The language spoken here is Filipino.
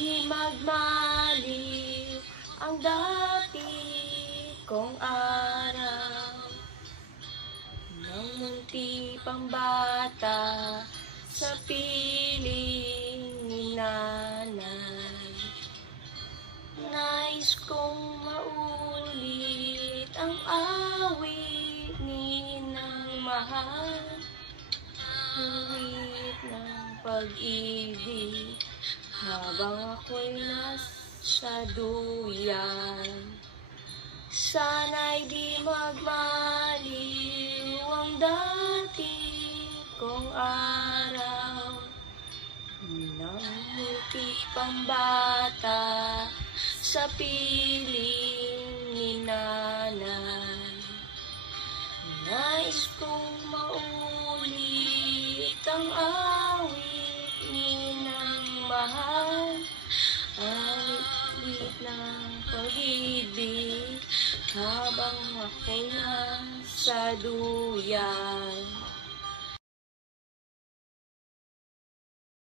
di magmaliw ang dati kong araw. Nang munti pang bata sa piling ni nanay, nais kong maulit ang awit ni ng mahal, awit ng pag-ibig habang ako'y nasa duyan. Sana'y di magmaliw ang dati kong araw. Nang muti pang bata sa piling ni nanay, nais kong maulit ang awit ni ng mahal, awit ng pag-ibig habang ako'y nasa duyan.